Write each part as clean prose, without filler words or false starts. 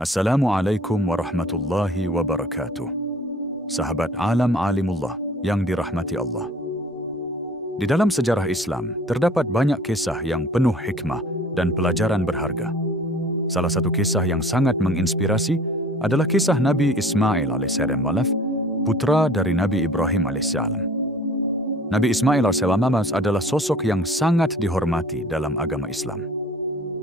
Assalamualaikum warahmatullahi wabarakatuh. Sahabat alam alimullah yang dirahmati Allah. Di dalam sejarah Islam, terdapat banyak kisah yang penuh hikmah dan pelajaran berharga. Salah satu kisah yang sangat menginspirasi adalah kisah Nabi Ismail alaihissalam, putra dari Nabi Ibrahim alaihissalam. Nabi Ismail alaihissalam adalah sosok yang sangat dihormati dalam agama Islam.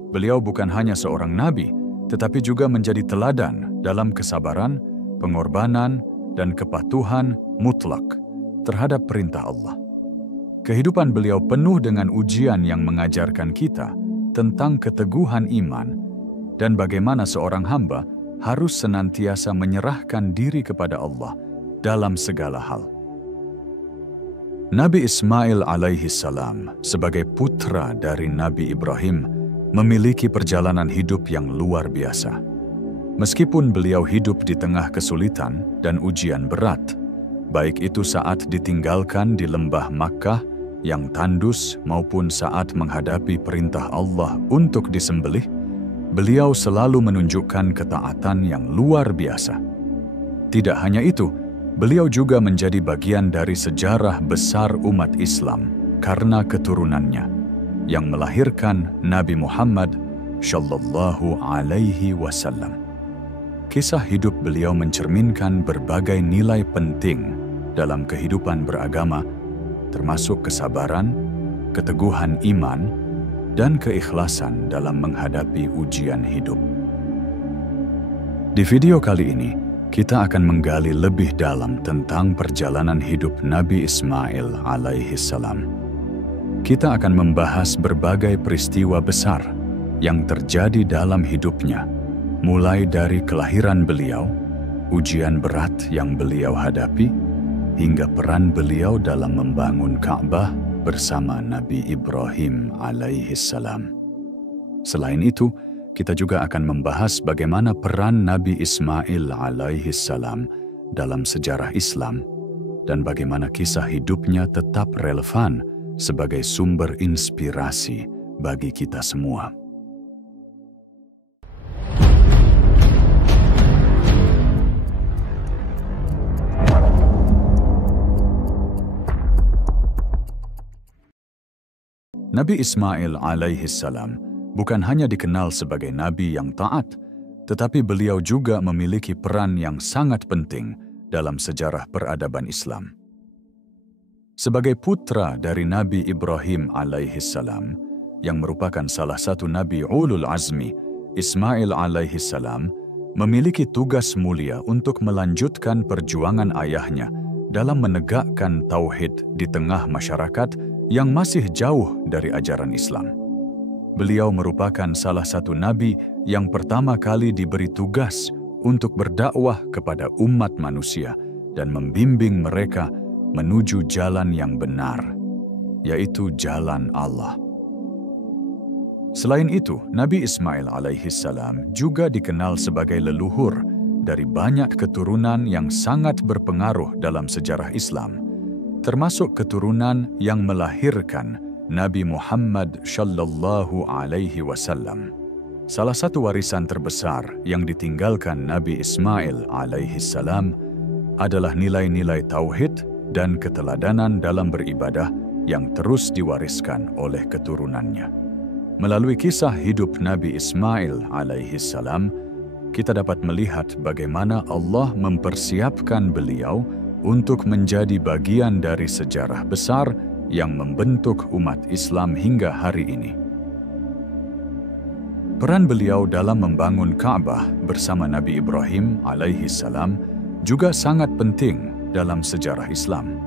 Beliau bukan hanya seorang nabi, tetapi juga menjadi teladan dalam kesabaran, pengorbanan, dan kepatuhan mutlak terhadap perintah Allah. Kehidupan beliau penuh dengan ujian yang mengajarkan kita tentang keteguhan iman dan bagaimana seorang hamba harus senantiasa menyerahkan diri kepada Allah dalam segala hal. Nabi Ismail alaihi salam sebagai putra dari Nabi Ibrahim memiliki perjalanan hidup yang luar biasa. Meskipun beliau hidup di tengah kesulitan dan ujian berat, baik itu saat ditinggalkan di lembah Makkah yang tandus maupun saat menghadapi perintah Allah untuk disembelih, beliau selalu menunjukkan ketaatan yang luar biasa. Tidak hanya itu, beliau juga menjadi bagian dari sejarah besar umat Islam karena keturunannya yang melahirkan Nabi Muhammad Shallallahu Alaihi Wasallam. Kisah hidup beliau mencerminkan berbagai nilai penting dalam kehidupan beragama, termasuk kesabaran, keteguhan iman, dan keikhlasan dalam menghadapi ujian hidup. Di video kali ini, kita akan menggali lebih dalam tentang perjalanan hidup Nabi Ismail alaihi salam. Kita akan membahas berbagai peristiwa besar yang terjadi dalam hidupnya, mulai dari kelahiran beliau, ujian berat yang beliau hadapi, hingga peran beliau dalam membangun Ka'bah bersama Nabi Ibrahim alaihi salam. Selain itu, kita juga akan membahas bagaimana peran Nabi Ismail alaihi salam dalam sejarah Islam dan bagaimana kisah hidupnya tetap relevan sebagai sumber inspirasi bagi kita semua. Nabi Ismail alaihi salam bukan hanya dikenal sebagai nabi yang taat, tetapi beliau juga memiliki peran yang sangat penting dalam sejarah peradaban Islam. Sebagai putra dari Nabi Ibrahim alaihi salam, yang merupakan salah satu Nabi Ulul Azmi, Ismail alaihi salam memiliki tugas mulia untuk melanjutkan perjuangan ayahnya dalam menegakkan tauhid di tengah masyarakat yang masih jauh dari ajaran Islam. Beliau merupakan salah satu nabi yang pertama kali diberi tugas untuk berdakwah kepada umat manusia dan membimbing mereka menuju jalan yang benar, yaitu jalan Allah. Selain itu, Nabi Ismail alaihi salam juga dikenal sebagai leluhur dari banyak keturunan yang sangat berpengaruh dalam sejarah Islam, termasuk keturunan yang melahirkan Nabi Muhammad Shallallahu Alaihi Wasallam. Salah satu warisan terbesar yang ditinggalkan Nabi Ismail alaihi salam adalah nilai-nilai tauhid dan keteladanan dalam beribadah yang terus diwariskan oleh keturunannya. Melalui kisah hidup Nabi Ismail alaihi salam, kita dapat melihat bagaimana Allah mempersiapkan beliau untuk menjadi bagian dari sejarah besar yang membentuk umat Islam hingga hari ini. Peran beliau dalam membangun Ka'bah bersama Nabi Ibrahim alaihi salam juga sangat penting dalam sejarah Islam.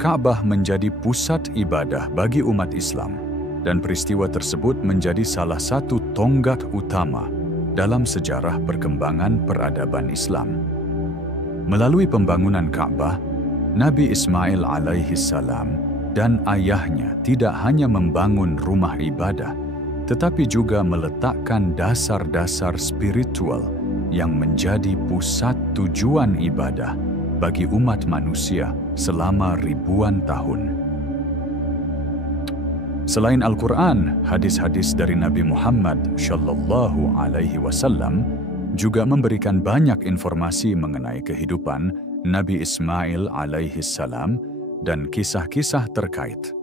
Ka'bah menjadi pusat ibadah bagi umat Islam, dan peristiwa tersebut menjadi salah satu tonggak utama dalam sejarah perkembangan peradaban Islam. Melalui pembangunan Ka'bah, Nabi Ismail alaihi salam dan ayahnya tidak hanya membangun rumah ibadah, tetapi juga meletakkan dasar-dasar spiritual yang menjadi pusat tujuan ibadah bagi umat manusia selama ribuan tahun. Selain Al-Quran, hadis-hadis dari Nabi Muhammad Shallallahu Alaihi Wasallam juga memberikan banyak informasi mengenai kehidupan Nabi Ismail alaihi salam dan kisah-kisah terkait.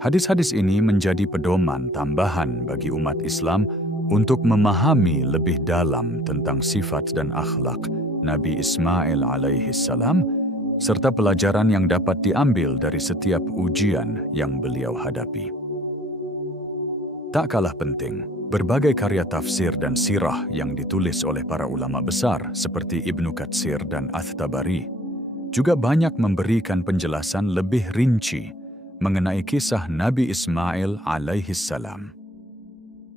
Hadis-hadis ini menjadi pedoman tambahan bagi umat Islam untuk memahami lebih dalam tentang sifat dan akhlak Nabi Ismail alaihi salam, serta pelajaran yang dapat diambil dari setiap ujian yang beliau hadapi. Tak kalah penting, berbagai karya tafsir dan sirah yang ditulis oleh para ulama besar seperti Ibnu Katsir dan Ath-Tabari juga banyak memberikan penjelasan lebih rinci mengenai kisah Nabi Ismail alaihi salam.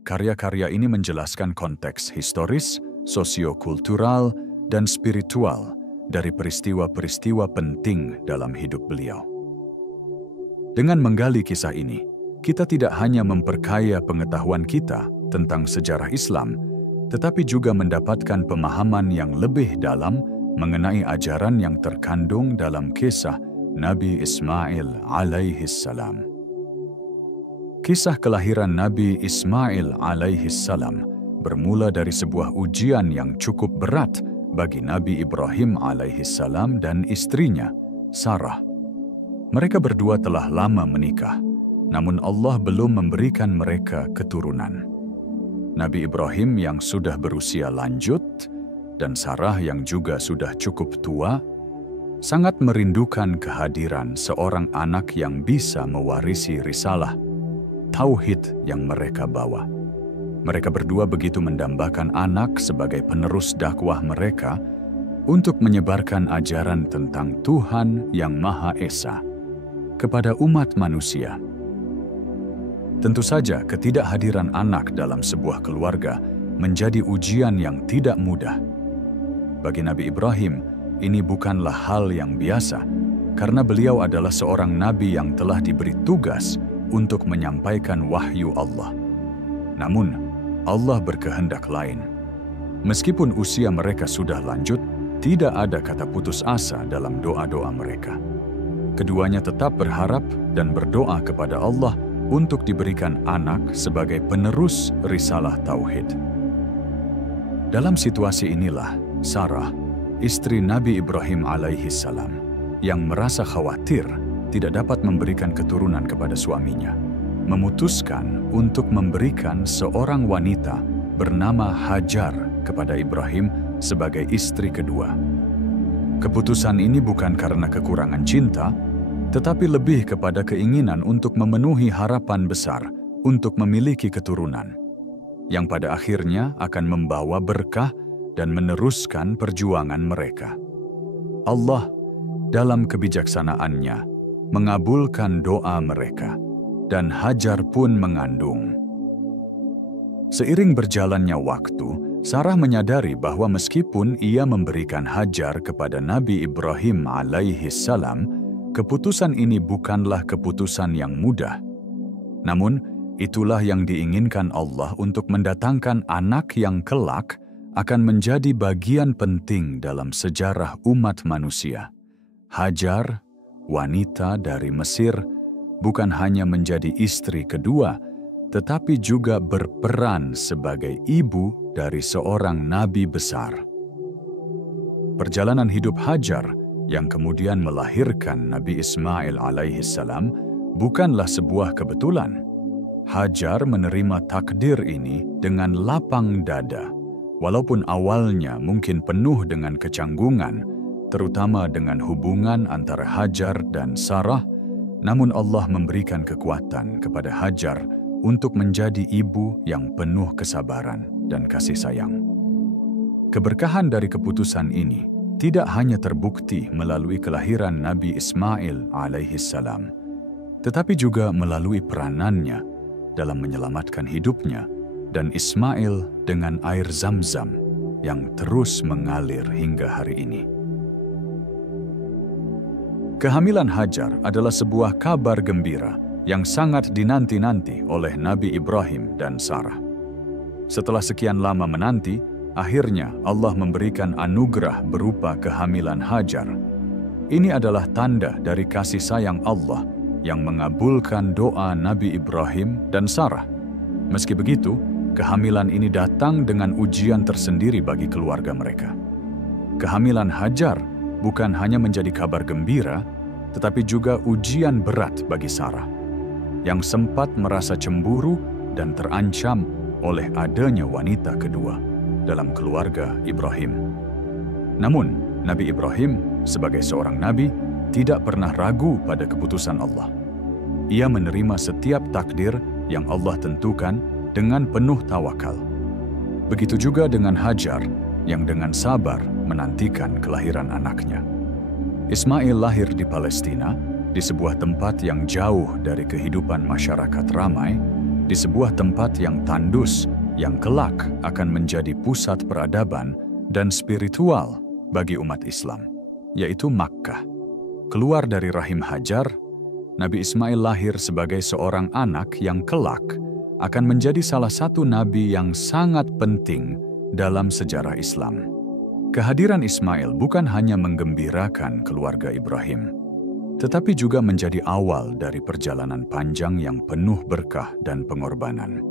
Karya-karya ini menjelaskan konteks historis, sosiokultural, dan spiritual dari peristiwa-peristiwa penting dalam hidup beliau. Dengan menggali kisah ini, kita tidak hanya memperkaya pengetahuan kita tentang sejarah Islam, tetapi juga mendapatkan pemahaman yang lebih dalam mengenai ajaran yang terkandung dalam kisah Nabi Ismail alaihi salam. Kisah kelahiran Nabi Ismail alaihi salam bermula dari sebuah ujian yang cukup berat bagi Nabi Ibrahim alaihi salam dan istrinya, Sarah. Mereka berdua telah lama menikah, namun Allah belum memberikan mereka keturunan. Nabi Ibrahim yang sudah berusia lanjut dan Sarah yang juga sudah cukup tua, sangat merindukan kehadiran seorang anak yang bisa mewarisi risalah, tauhid yang mereka bawa. Mereka berdua begitu mendambakan anak sebagai penerus dakwah mereka untuk menyebarkan ajaran tentang Tuhan yang Maha Esa kepada umat manusia. Tentu saja ketidakhadiran anak dalam sebuah keluarga menjadi ujian yang tidak mudah. Bagi Nabi Ibrahim, ini bukanlah hal yang biasa, karena beliau adalah seorang nabi yang telah diberi tugas untuk menyampaikan wahyu Allah. Namun, Allah berkehendak lain. Meskipun usia mereka sudah lanjut, tidak ada kata putus asa dalam doa-doa mereka. Keduanya tetap berharap dan berdoa kepada Allah untuk diberikan anak sebagai penerus risalah tauhid. Dalam situasi inilah, Sarah, istri Nabi Ibrahim alaihi salam, yang merasa khawatir tidak dapat memberikan keturunan kepada suaminya, memutuskan untuk memberikan seorang wanita bernama Hajar kepada Ibrahim sebagai istri kedua. Keputusan ini bukan karena kekurangan cinta, tetapi lebih kepada keinginan untuk memenuhi harapan besar untuk memiliki keturunan, yang pada akhirnya akan membawa berkah dan meneruskan perjuangan mereka. Allah dalam kebijaksanaannya mengabulkan doa mereka, dan Hajar pun mengandung. Seiring berjalannya waktu, Sarah menyadari bahwa meskipun ia memberikan Hajar kepada Nabi Ibrahim alaihi salam, keputusan ini bukanlah keputusan yang mudah. Namun, itulah yang diinginkan Allah untuk mendatangkan anak yang kelak akan menjadi bagian penting dalam sejarah umat manusia. Hajar, wanita dari Mesir, bukan hanya menjadi istri kedua, tetapi juga berperan sebagai ibu dari seorang nabi besar. Perjalanan hidup Hajar yang kemudian melahirkan Nabi Ismail alaihi salam bukanlah sebuah kebetulan. Hajar menerima takdir ini dengan lapang dada, walaupun awalnya mungkin penuh dengan kecanggungan, terutama dengan hubungan antara Hajar dan Sarah, namun Allah memberikan kekuatan kepada Hajar untuk menjadi ibu yang penuh kesabaran dan kasih sayang. Keberkahan dari keputusan ini tidak hanya terbukti melalui kelahiran Nabi Ismail alaihi salam, tetapi juga melalui peranannya dalam menyelamatkan hidupnya dan Ismail dengan air Zam-Zam yang terus mengalir hingga hari ini. Kehamilan Hajar adalah sebuah kabar gembira yang sangat dinanti-nanti oleh Nabi Ibrahim dan Sarah. Setelah sekian lama menanti, akhirnya Allah memberikan anugerah berupa kehamilan Hajar. Ini adalah tanda dari kasih sayang Allah yang mengabulkan doa Nabi Ibrahim dan Sarah. Meski begitu, kehamilan ini datang dengan ujian tersendiri bagi keluarga mereka. Kehamilan Hajar bukan hanya menjadi kabar gembira, tetapi juga ujian berat bagi Sarah, yang sempat merasa cemburu dan terancam oleh adanya wanita kedua dalam keluarga Ibrahim. Namun, Nabi Ibrahim sebagai seorang nabi tidak pernah ragu pada keputusan Allah. Ia menerima setiap takdir yang Allah tentukan dengan penuh tawakal. Begitu juga dengan Hajar yang dengan sabar menantikan kelahiran anaknya. Ismail lahir di Palestina, di sebuah tempat yang jauh dari kehidupan masyarakat ramai, di sebuah tempat yang tandus, yang kelak akan menjadi pusat peradaban dan spiritual bagi umat Islam, yaitu Makkah. Keluar dari rahim Hajar, Nabi Ismail lahir sebagai seorang anak yang kelak akan menjadi salah satu nabi yang sangat penting dalam sejarah Islam. Kehadiran Ismail bukan hanya menggembirakan keluarga Ibrahim, tetapi juga menjadi awal dari perjalanan panjang yang penuh berkah dan pengorbanan.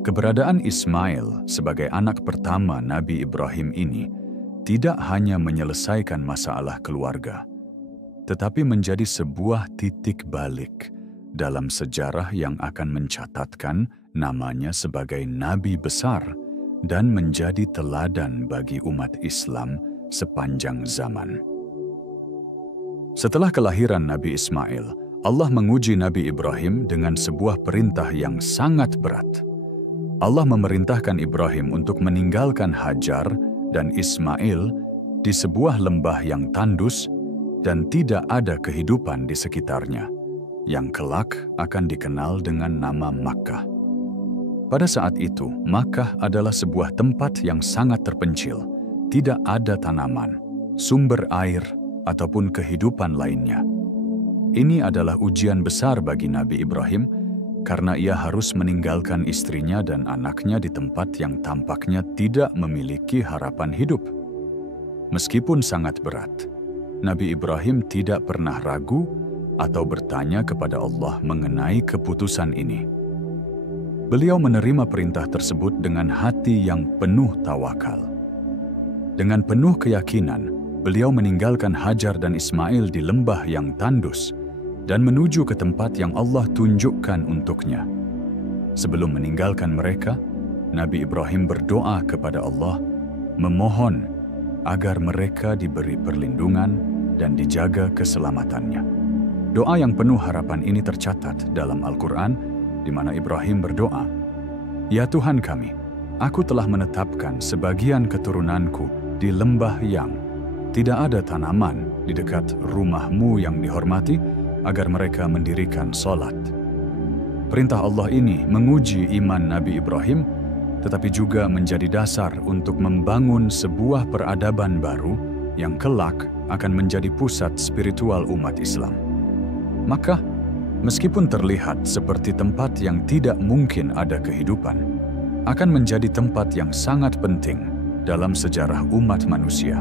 Keberadaan Ismail sebagai anak pertama Nabi Ibrahim ini tidak hanya menyelesaikan masalah keluarga, tetapi menjadi sebuah titik balik dalam sejarah yang akan mencatatkan namanya sebagai nabi besar dan menjadi teladan bagi umat Islam sepanjang zaman. Setelah kelahiran Nabi Ismail, Allah menguji Nabi Ibrahim dengan sebuah perintah yang sangat berat. Allah memerintahkan Ibrahim untuk meninggalkan Hajar dan Ismail di sebuah lembah yang tandus dan tidak ada kehidupan di sekitarnya, yang kelak akan dikenal dengan nama Makkah. Pada saat itu, Makkah adalah sebuah tempat yang sangat terpencil, tidak ada tanaman, sumber air, ataupun kehidupan lainnya. Ini adalah ujian besar bagi Nabi Ibrahim, karena ia harus meninggalkan istrinya dan anaknya di tempat yang tampaknya tidak memiliki harapan hidup. Meskipun sangat berat, Nabi Ibrahim tidak pernah ragu atau bertanya kepada Allah mengenai keputusan ini. Beliau menerima perintah tersebut dengan hati yang penuh tawakal. Dengan penuh keyakinan, beliau meninggalkan Hajar dan Ismail di lembah yang tandus dan menuju ke tempat yang Allah tunjukkan untuknya. Sebelum meninggalkan mereka, Nabi Ibrahim berdoa kepada Allah, memohon agar mereka diberi perlindungan dan dijaga keselamatannya. Doa yang penuh harapan ini tercatat dalam Al-Quran, di mana Ibrahim berdoa, "Ya Tuhan kami, aku telah menetapkan sebagian keturunanku di lembah yang tidak ada tanaman di dekat rumah-Mu yang dihormati, agar mereka mendirikan sholat." Perintah Allah ini menguji iman Nabi Ibrahim, tetapi juga menjadi dasar untuk membangun sebuah peradaban baru yang kelak akan menjadi pusat spiritual umat Islam. Maka, meskipun terlihat seperti tempat yang tidak mungkin ada kehidupan, akan menjadi tempat yang sangat penting dalam sejarah umat manusia.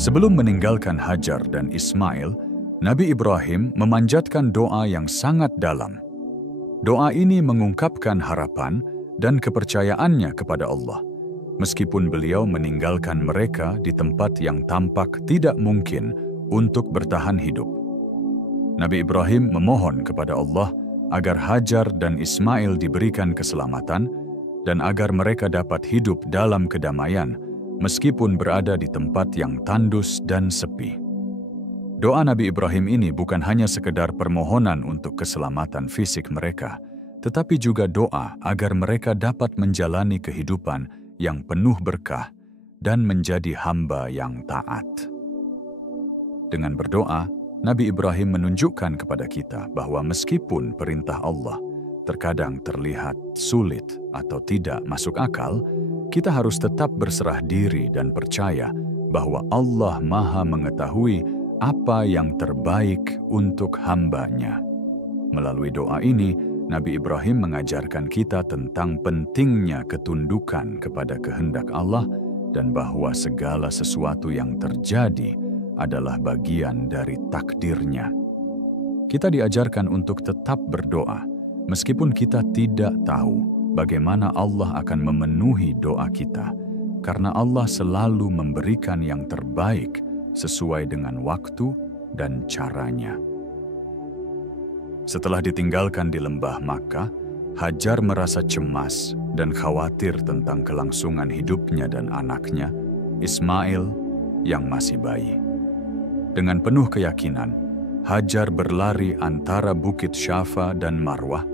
Sebelum meninggalkan Hajar dan Ismail, Nabi Ibrahim memanjatkan doa yang sangat dalam. Doa ini mengungkapkan harapan dan kepercayaannya kepada Allah, meskipun beliau meninggalkan mereka di tempat yang tampak tidak mungkin untuk bertahan hidup. Nabi Ibrahim memohon kepada Allah agar Hajar dan Ismail diberikan keselamatan dan agar mereka dapat hidup dalam kedamaian meskipun berada di tempat yang tandus dan sepi. Doa Nabi Ibrahim ini bukan hanya sekedar permohonan untuk keselamatan fisik mereka, tetapi juga doa agar mereka dapat menjalani kehidupan yang penuh berkah dan menjadi hamba yang taat. Dengan berdoa, Nabi Ibrahim menunjukkan kepada kita bahwa meskipun perintah Allah terkadang terlihat sulit atau tidak masuk akal, kita harus tetap berserah diri dan percaya bahwa Allah Maha mengetahui apa yang terbaik untuk hamba-Nya. Melalui doa ini, Nabi Ibrahim mengajarkan kita tentang pentingnya ketundukan kepada kehendak Allah dan bahwa segala sesuatu yang terjadi adalah bagian dari takdirnya. Kita diajarkan untuk tetap berdoa Meskipun kita tidak tahu bagaimana Allah akan memenuhi doa kita, karena Allah selalu memberikan yang terbaik sesuai dengan waktu dan caranya. Setelah ditinggalkan di lembah Makkah, Hajar merasa cemas dan khawatir tentang kelangsungan hidupnya dan anaknya, Ismail, yang masih bayi. Dengan penuh keyakinan, Hajar berlari antara Bukit Syafa dan Marwah,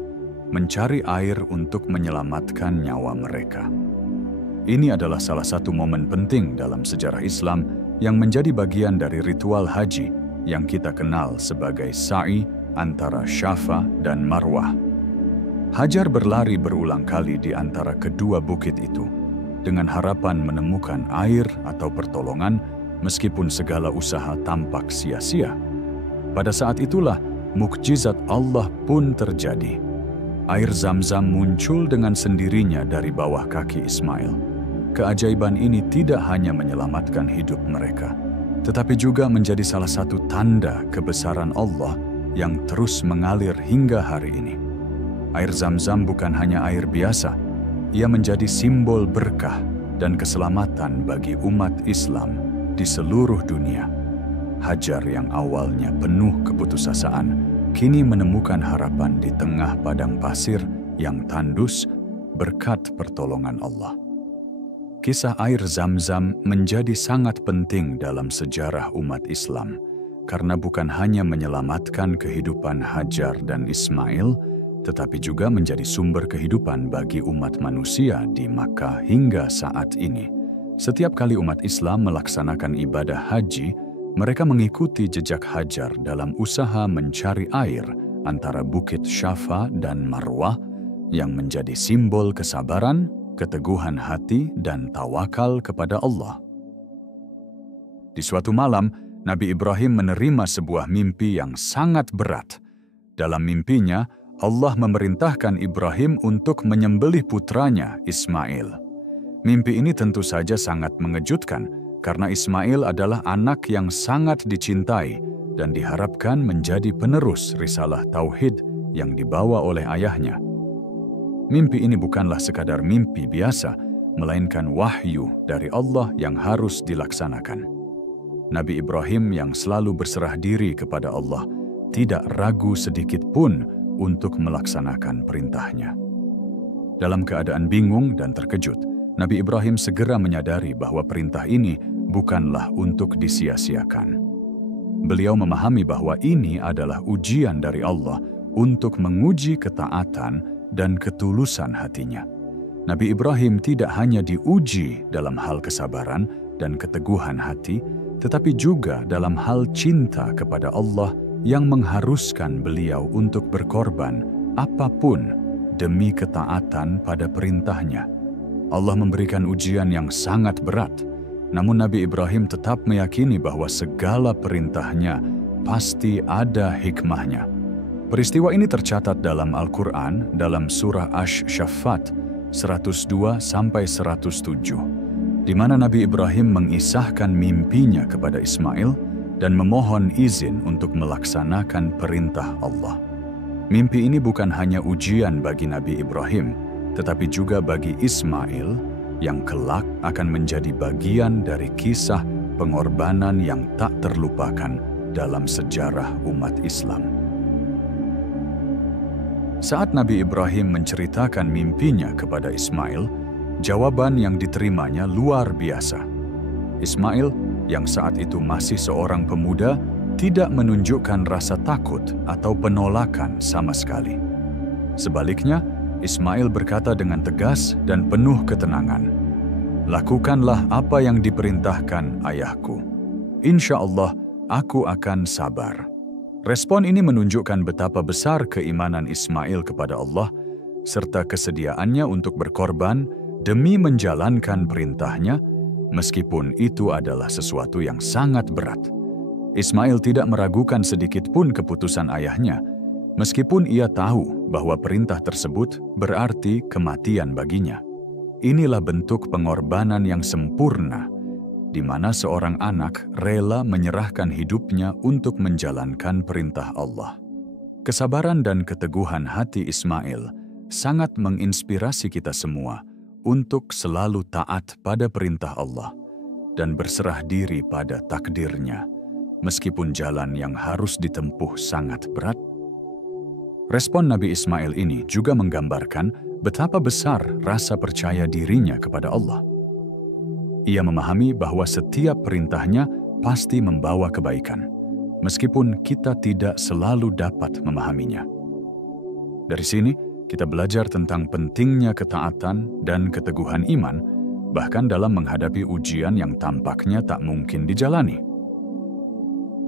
mencari air untuk menyelamatkan nyawa mereka. Ini adalah salah satu momen penting dalam sejarah Islam yang menjadi bagian dari ritual haji yang kita kenal sebagai sa'i antara Syafa dan Marwah. Hajar berlari berulang kali di antara kedua bukit itu dengan harapan menemukan air atau pertolongan meskipun segala usaha tampak sia-sia. Pada saat itulah mukjizat Allah pun terjadi. Air Zam-Zam muncul dengan sendirinya dari bawah kaki Ismail. Keajaiban ini tidak hanya menyelamatkan hidup mereka, tetapi juga menjadi salah satu tanda kebesaran Allah yang terus mengalir hingga hari ini. Air Zam-Zam bukan hanya air biasa, ia menjadi simbol berkah dan keselamatan bagi umat Islam di seluruh dunia. Hajar yang awalnya penuh keputusasaan, kini menemukan harapan di tengah padang pasir yang tandus berkat pertolongan Allah. Kisah air Zam-Zam menjadi sangat penting dalam sejarah umat Islam, karena bukan hanya menyelamatkan kehidupan Hajar dan Ismail, tetapi juga menjadi sumber kehidupan bagi umat manusia di Makkah hingga saat ini. Setiap kali umat Islam melaksanakan ibadah haji, mereka mengikuti jejak Hajar dalam usaha mencari air antara Bukit Syafa dan Marwah yang menjadi simbol kesabaran, keteguhan hati, dan tawakal kepada Allah. Di suatu malam, Nabi Ibrahim menerima sebuah mimpi yang sangat berat. Dalam mimpinya, Allah memerintahkan Ibrahim untuk menyembelih putranya Ismail. Mimpi ini tentu saja sangat mengejutkan, karena Ismail adalah anak yang sangat dicintai dan diharapkan menjadi penerus risalah tauhid yang dibawa oleh ayahnya. Mimpi ini bukanlah sekadar mimpi biasa, melainkan wahyu dari Allah yang harus dilaksanakan. Nabi Ibrahim yang selalu berserah diri kepada Allah, tidak ragu sedikit pun untuk melaksanakan perintahnya. Dalam keadaan bingung dan terkejut, Nabi Ibrahim segera menyadari bahwa perintah ini bukanlah untuk disia-siakan. Beliau memahami bahwa ini adalah ujian dari Allah untuk menguji ketaatan dan ketulusan hatinya. Nabi Ibrahim tidak hanya diuji dalam hal kesabaran dan keteguhan hati, tetapi juga dalam hal cinta kepada Allah yang mengharuskan beliau untuk berkorban apapun demi ketaatan pada perintahnya. Allah memberikan ujian yang sangat berat, namun Nabi Ibrahim tetap meyakini bahwa segala perintahnya pasti ada hikmahnya. Peristiwa ini tercatat dalam Al-Quran dalam surah Asy-Syaffat 102-107, di mana Nabi Ibrahim mengisahkan mimpinya kepada Ismail dan memohon izin untuk melaksanakan perintah Allah. Mimpi ini bukan hanya ujian bagi Nabi Ibrahim, tetapi juga bagi Ismail yang kelak akan menjadi bagian dari kisah pengorbanan yang tak terlupakan dalam sejarah umat Islam. Saat Nabi Ibrahim menceritakan mimpinya kepada Ismail, jawaban yang diterimanya luar biasa. Ismail, yang saat itu masih seorang pemuda, tidak menunjukkan rasa takut atau penolakan sama sekali. Sebaliknya, Ismail berkata dengan tegas dan penuh ketenangan, "Lakukanlah apa yang diperintahkan ayahku. Insya Allah, aku akan sabar." Respon ini menunjukkan betapa besar keimanan Ismail kepada Allah, serta kesediaannya untuk berkorban demi menjalankan perintahnya, meskipun itu adalah sesuatu yang sangat berat. Ismail tidak meragukan sedikit pun keputusan ayahnya, meskipun ia tahu bahwa perintah tersebut berarti kematian baginya. Inilah bentuk pengorbanan yang sempurna, di mana seorang anak rela menyerahkan hidupnya untuk menjalankan perintah Allah. Kesabaran dan keteguhan hati Ismail sangat menginspirasi kita semua untuk selalu taat pada perintah Allah dan berserah diri pada takdirnya, meskipun jalan yang harus ditempuh sangat berat. Respon Nabi Ismail ini juga menggambarkan betapa besar rasa percaya dirinya kepada Allah. Ia memahami bahwa setiap perintahnya pasti membawa kebaikan, meskipun kita tidak selalu dapat memahaminya. Dari sini, kita belajar tentang pentingnya ketaatan dan keteguhan iman, bahkan dalam menghadapi ujian yang tampaknya tak mungkin dijalani.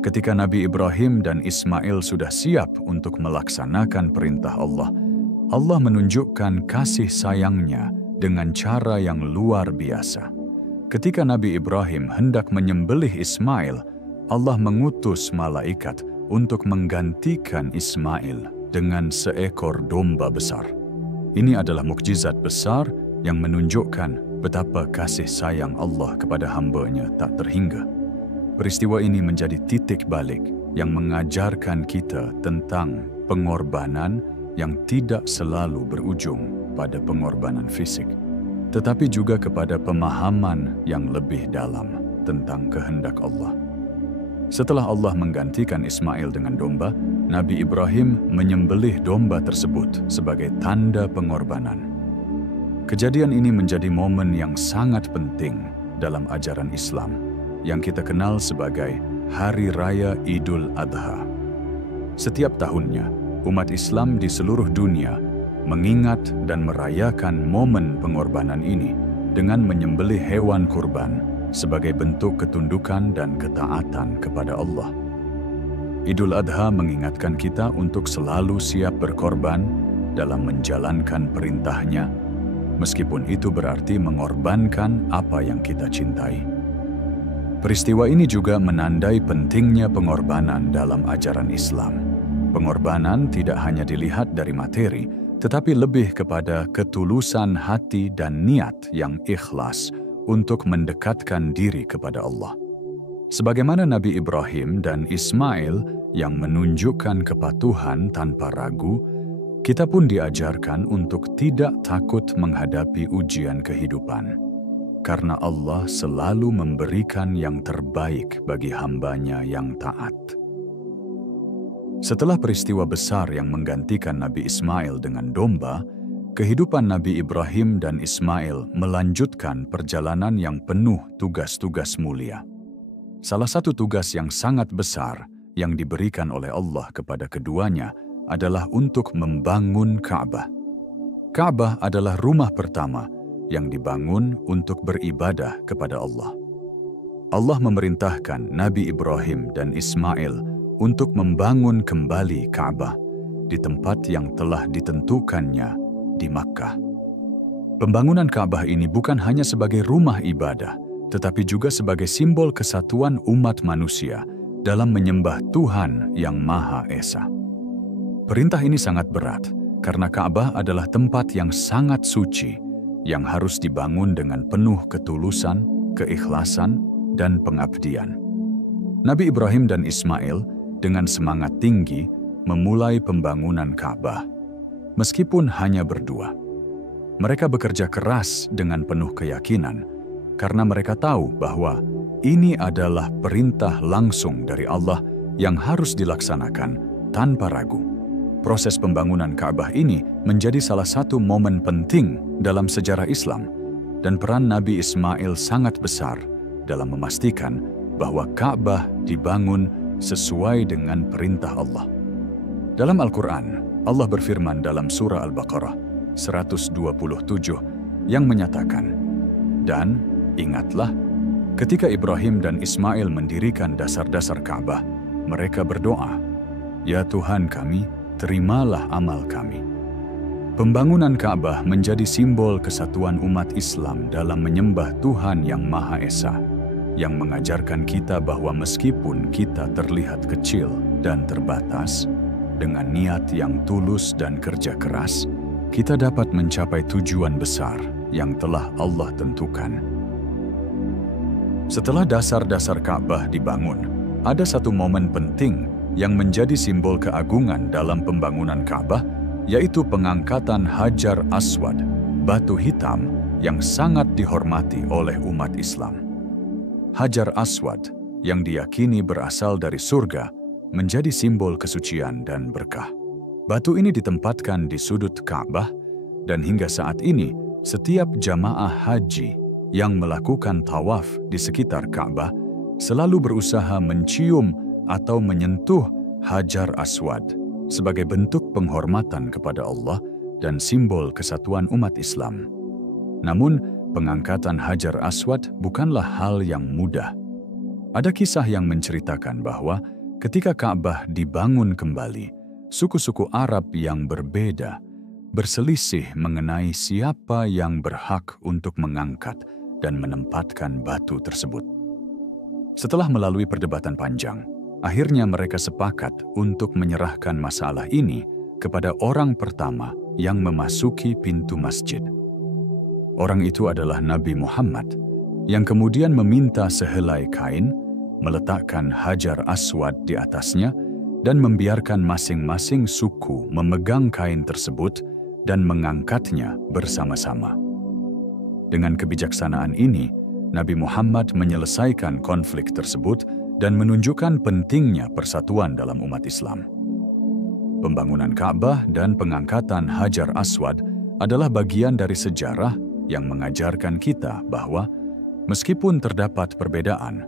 Ketika Nabi Ibrahim dan Ismail sudah siap untuk melaksanakan perintah Allah, Allah menunjukkan kasih sayangnya dengan cara yang luar biasa. Ketika Nabi Ibrahim hendak menyembelih Ismail, Allah mengutus malaikat untuk menggantikan Ismail dengan seekor domba besar. Ini adalah mukjizat besar yang menunjukkan betapa kasih sayang Allah kepada hamba-Nya tak terhingga. Peristiwa ini menjadi titik balik yang mengajarkan kita tentang pengorbanan yang tidak selalu berujung pada pengorbanan fisik, tetapi juga kepada pemahaman yang lebih dalam tentang kehendak Allah. Setelah Allah menggantikan Ismail dengan domba, Nabi Ibrahim menyembelih domba tersebut sebagai tanda pengorbanan. Kejadian ini menjadi momen yang sangat penting dalam ajaran Islam, yang kita kenal sebagai Hari Raya Idul Adha. Setiap tahunnya, umat Islam di seluruh dunia mengingat dan merayakan momen pengorbanan ini dengan menyembelih hewan kurban sebagai bentuk ketundukan dan ketaatan kepada Allah. Idul Adha mengingatkan kita untuk selalu siap berkorban dalam menjalankan perintahnya, meskipun itu berarti mengorbankan apa yang kita cintai. Peristiwa ini juga menandai pentingnya pengorbanan dalam ajaran Islam. Pengorbanan tidak hanya dilihat dari materi, tetapi lebih kepada ketulusan hati dan niat yang ikhlas untuk mendekatkan diri kepada Allah. Sebagaimana Nabi Ibrahim dan Ismail yang menunjukkan kepatuhan tanpa ragu, kita pun diajarkan untuk tidak takut menghadapi ujian kehidupan. Karena Allah selalu memberikan yang terbaik bagi hamba-Nya yang taat. Setelah peristiwa besar yang menggantikan Nabi Ismail dengan domba, kehidupan Nabi Ibrahim dan Ismail melanjutkan perjalanan yang penuh tugas-tugas mulia. Salah satu tugas yang sangat besar yang diberikan oleh Allah kepada keduanya adalah untuk membangun Ka'bah. Ka'bah adalah rumah pertama yang dibangun untuk beribadah kepada Allah. Allah memerintahkan Nabi Ibrahim dan Ismail untuk membangun kembali Ka'bah di tempat yang telah ditentukannya di Makkah. Pembangunan Ka'bah ini bukan hanya sebagai rumah ibadah, tetapi juga sebagai simbol kesatuan umat manusia dalam menyembah Tuhan yang Maha Esa. Perintah ini sangat berat karena Ka'bah adalah tempat yang sangat suci yang harus dibangun dengan penuh ketulusan, keikhlasan, dan pengabdian. Nabi Ibrahim dan Ismail dengan semangat tinggi memulai pembangunan Ka'bah, meskipun hanya berdua. Mereka bekerja keras dengan penuh keyakinan, karena mereka tahu bahwa ini adalah perintah langsung dari Allah yang harus dilaksanakan tanpa ragu. Proses pembangunan Ka'bah ini menjadi salah satu momen penting dalam sejarah Islam, dan peran Nabi Ismail sangat besar dalam memastikan bahwa Ka'bah dibangun sesuai dengan perintah Allah. Dalam Al-Quran, Allah berfirman dalam surah Al-Baqarah 127 yang menyatakan, "Dan ingatlah, ketika Ibrahim dan Ismail mendirikan dasar-dasar Ka'bah, mereka berdoa, 'Ya Tuhan kami, terimalah amal kami.'" Pembangunan Ka'bah menjadi simbol kesatuan umat Islam dalam menyembah Tuhan yang Maha Esa, yang mengajarkan kita bahwa meskipun kita terlihat kecil dan terbatas, dengan niat yang tulus dan kerja keras, kita dapat mencapai tujuan besar yang telah Allah tentukan. Setelah dasar-dasar Ka'bah dibangun, ada satu momen penting yang menjadi simbol keagungan dalam pembangunan Ka'bah, yaitu pengangkatan Hajar Aswad, batu hitam yang sangat dihormati oleh umat Islam. Hajar Aswad yang diyakini berasal dari surga menjadi simbol kesucian dan berkah. Batu ini ditempatkan di sudut Ka'bah dan hingga saat ini setiap jamaah haji yang melakukan tawaf di sekitar Ka'bah selalu berusaha mencium atau menyentuh Hajar Aswad sebagai bentuk penghormatan kepada Allah dan simbol kesatuan umat Islam. Namun, pengangkatan Hajar Aswad bukanlah hal yang mudah. Ada kisah yang menceritakan bahwa ketika Ka'bah dibangun kembali, suku-suku Arab yang berbeda berselisih mengenai siapa yang berhak untuk mengangkat dan menempatkan batu tersebut. Setelah melalui perdebatan panjang, akhirnya mereka sepakat untuk menyerahkan masalah ini kepada orang pertama yang memasuki pintu masjid. Orang itu adalah Nabi Muhammad, yang kemudian meminta sehelai kain, meletakkan Hajar Aswad di atasnya, dan membiarkan masing-masing suku memegang kain tersebut dan mengangkatnya bersama-sama. Dengan kebijaksanaan ini, Nabi Muhammad menyelesaikan konflik tersebut dan menunjukkan pentingnya persatuan dalam umat Islam. Pembangunan Ka'bah dan pengangkatan Hajar Aswad adalah bagian dari sejarah yang mengajarkan kita bahwa meskipun terdapat perbedaan,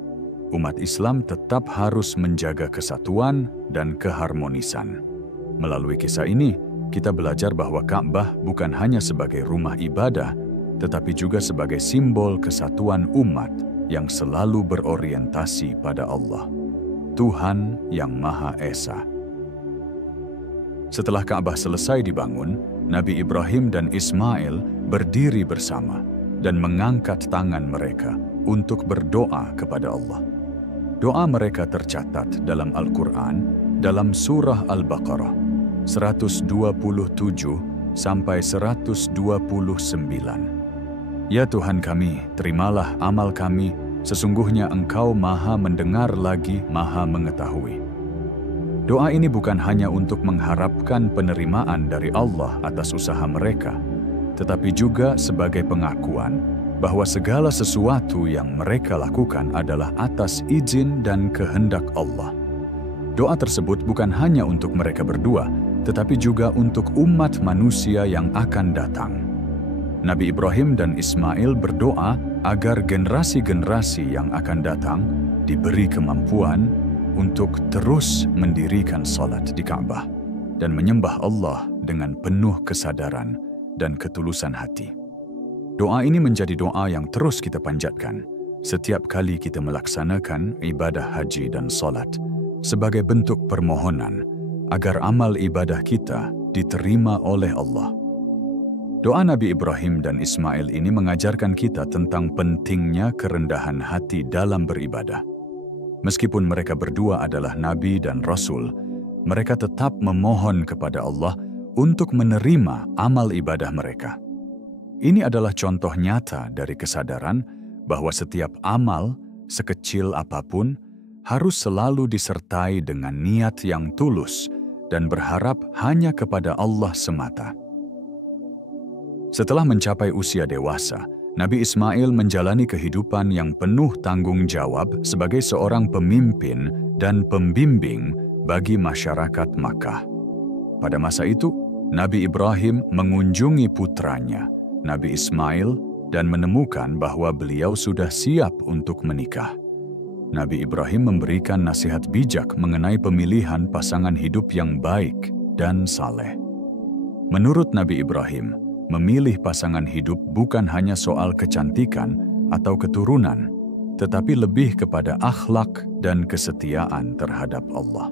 umat Islam tetap harus menjaga kesatuan dan keharmonisan. Melalui kisah ini, kita belajar bahwa Ka'bah bukan hanya sebagai rumah ibadah, tetapi juga sebagai simbol kesatuan umat yang selalu berorientasi pada Allah, Tuhan yang Maha Esa. Setelah Ka'bah selesai dibangun, Nabi Ibrahim dan Ismail berdiri bersama dan mengangkat tangan mereka untuk berdoa kepada Allah. Doa mereka tercatat dalam Al-Quran dalam surah Al-Baqarah 127 sampai 129. Ya Tuhan kami, terimalah amal kami, sesungguhnya Engkau Maha mendengar lagi Maha mengetahui. Doa ini bukan hanya untuk mengharapkan penerimaan dari Allah atas usaha mereka, tetapi juga sebagai pengakuan bahwa segala sesuatu yang mereka lakukan adalah atas izin dan kehendak Allah. Doa tersebut bukan hanya untuk mereka berdua, tetapi juga untuk umat manusia yang akan datang. Nabi Ibrahim dan Ismail berdoa agar generasi-generasi yang akan datang diberi kemampuan untuk terus mendirikan salat di Ka'bah dan menyembah Allah dengan penuh kesadaran dan ketulusan hati. Doa ini menjadi doa yang terus kita panjatkan setiap kali kita melaksanakan ibadah haji dan salat sebagai bentuk permohonan agar amal ibadah kita diterima oleh Allah. Doa Nabi Ibrahim dan Ismail ini mengajarkan kita tentang pentingnya kerendahan hati dalam beribadah. Meskipun mereka berdua adalah Nabi dan Rasul, mereka tetap memohon kepada Allah untuk menerima amal ibadah mereka. Ini adalah contoh nyata dari kesadaran bahwa setiap amal, sekecil apapun, harus selalu disertai dengan niat yang tulus dan berharap hanya kepada Allah semata. Setelah mencapai usia dewasa, Nabi Ismail menjalani kehidupan yang penuh tanggung jawab sebagai seorang pemimpin dan pembimbing bagi masyarakat Makkah. Pada masa itu, Nabi Ibrahim mengunjungi putranya, Nabi Ismail, dan menemukan bahwa beliau sudah siap untuk menikah. Nabi Ibrahim memberikan nasihat bijak mengenai pemilihan pasangan hidup yang baik dan saleh. Menurut Nabi Ibrahim, memilih pasangan hidup bukan hanya soal kecantikan atau keturunan, tetapi lebih kepada akhlak dan kesetiaan terhadap Allah.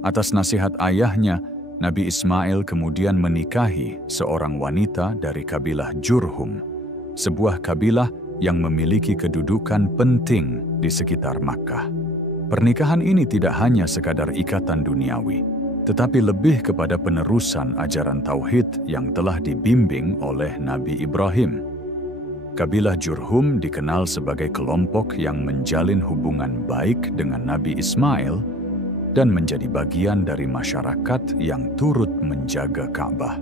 Atas nasihat ayahnya, Nabi Ismail kemudian menikahi seorang wanita dari kabilah Jurhum, sebuah kabilah yang memiliki kedudukan penting di sekitar Makkah. Pernikahan ini tidak hanya sekadar ikatan duniawi, tetapi lebih kepada penerusan ajaran tauhid yang telah dibimbing oleh Nabi Ibrahim. Kabilah Jurhum dikenal sebagai kelompok yang menjalin hubungan baik dengan Nabi Ismail, dan menjadi bagian dari masyarakat yang turut menjaga Ka'bah.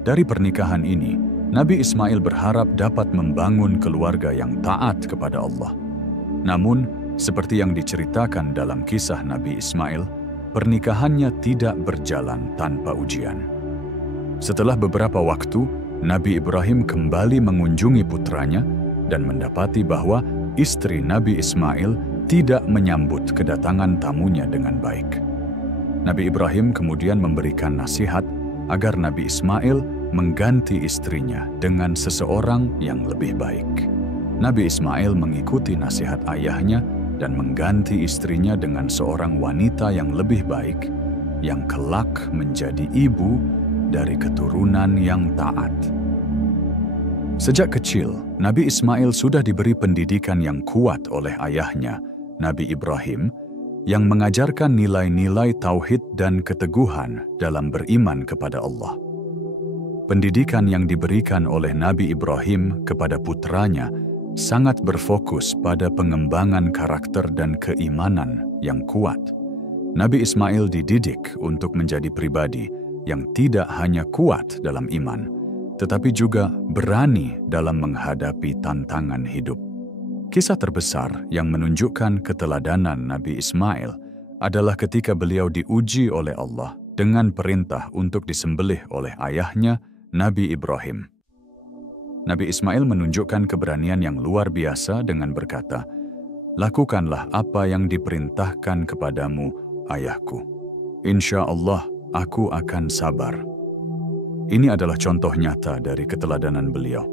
Dari pernikahan ini, Nabi Ismail berharap dapat membangun keluarga yang taat kepada Allah. Namun, seperti yang diceritakan dalam kisah Nabi Ismail, pernikahannya tidak berjalan tanpa ujian. Setelah beberapa waktu, Nabi Ibrahim kembali mengunjungi putranya dan mendapati bahwa istri Nabi Ismail tidak menyambut kedatangan tamunya dengan baik. Nabi Ibrahim kemudian memberikan nasihat agar Nabi Ismail mengganti istrinya dengan seseorang yang lebih baik. Nabi Ismail mengikuti nasihat ayahnya dan mengganti istrinya dengan seorang wanita yang lebih baik, yang kelak menjadi ibu dari keturunan yang taat. Sejak kecil, Nabi Ismail sudah diberi pendidikan yang kuat oleh ayahnya, Nabi Ibrahim, yang mengajarkan nilai-nilai tauhid dan keteguhan dalam beriman kepada Allah. Pendidikan yang diberikan oleh Nabi Ibrahim kepada putranya sangat berfokus pada pengembangan karakter dan keimanan yang kuat. Nabi Ismail dididik untuk menjadi pribadi yang tidak hanya kuat dalam iman, tetapi juga berani dalam menghadapi tantangan hidup. Kisah terbesar yang menunjukkan keteladanan Nabi Ismail adalah ketika beliau diuji oleh Allah dengan perintah untuk disembelih oleh ayahnya, Nabi Ibrahim. Nabi Ismail menunjukkan keberanian yang luar biasa dengan berkata, "Lakukanlah apa yang diperintahkan kepadamu, ayahku. Insya Allah, aku akan sabar." Ini adalah contoh nyata dari keteladanan beliau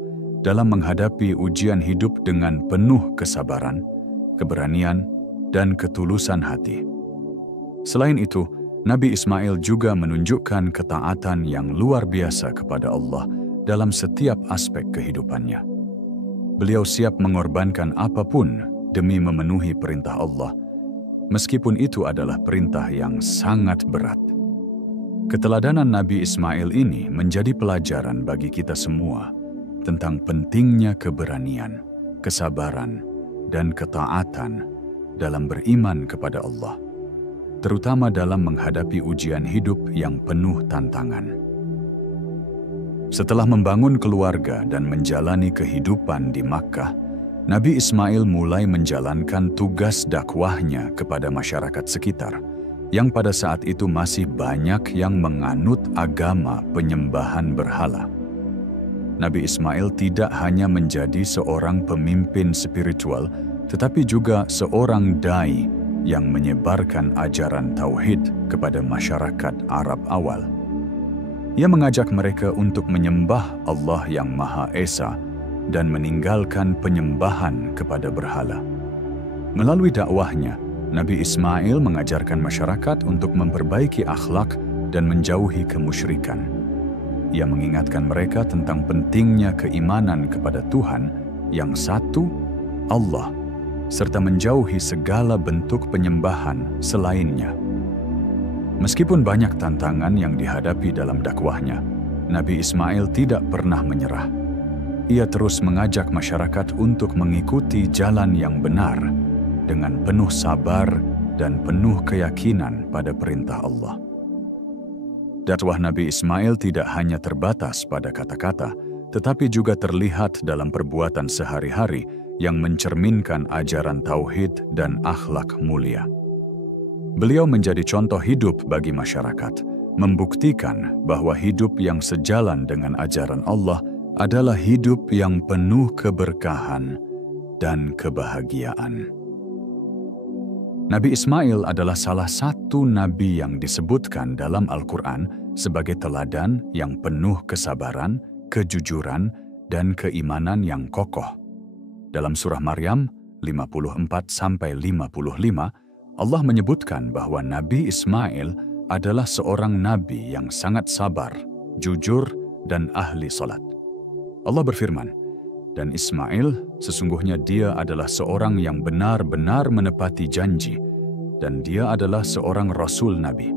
dalam menghadapi ujian hidup dengan penuh kesabaran, keberanian, dan ketulusan hati. Selain itu, Nabi Ismail juga menunjukkan ketaatan yang luar biasa kepada Allah dalam setiap aspek kehidupannya. Beliau siap mengorbankan apapun demi memenuhi perintah Allah, meskipun itu adalah perintah yang sangat berat. Keteladanan Nabi Ismail ini menjadi pelajaran bagi kita semua tentang pentingnya keberanian, kesabaran, dan ketaatan dalam beriman kepada Allah, terutama dalam menghadapi ujian hidup yang penuh tantangan. Setelah membangun keluarga dan menjalani kehidupan di Makkah, Nabi Ismail mulai menjalankan tugas dakwahnya kepada masyarakat sekitar, yang pada saat itu masih banyak yang menganut agama penyembahan berhala. Nabi Ismail tidak hanya menjadi seorang pemimpin spiritual, tetapi juga seorang dai yang menyebarkan ajaran tauhid kepada masyarakat Arab awal. Ia mengajak mereka untuk menyembah Allah yang Maha Esa dan meninggalkan penyembahan kepada berhala. Melalui dakwahnya, Nabi Ismail mengajarkan masyarakat untuk memperbaiki akhlak dan menjauhi kemusyrikan. Ia mengingatkan mereka tentang pentingnya keimanan kepada Tuhan yang satu, Allah, serta menjauhi segala bentuk penyembahan selainnya. Meskipun banyak tantangan yang dihadapi dalam dakwahnya, Nabi Ismail tidak pernah menyerah. Ia terus mengajak masyarakat untuk mengikuti jalan yang benar dengan penuh sabar dan penuh keyakinan pada perintah Allah. Dakwah Nabi Ismail tidak hanya terbatas pada kata-kata, tetapi juga terlihat dalam perbuatan sehari-hari yang mencerminkan ajaran tauhid dan akhlak mulia. Beliau menjadi contoh hidup bagi masyarakat, membuktikan bahwa hidup yang sejalan dengan ajaran Allah adalah hidup yang penuh keberkahan dan kebahagiaan. Nabi Ismail adalah salah satu nabi yang disebutkan dalam Al-Quran sebagai teladan yang penuh kesabaran, kejujuran, dan keimanan yang kokoh. Dalam surah Maryam 54-55, Allah menyebutkan bahwa Nabi Ismail adalah seorang nabi yang sangat sabar, jujur, dan ahli salat. Allah berfirman, "Dan Ismail, sesungguhnya dia adalah seorang yang benar-benar menepati janji, dan dia adalah seorang rasul nabi.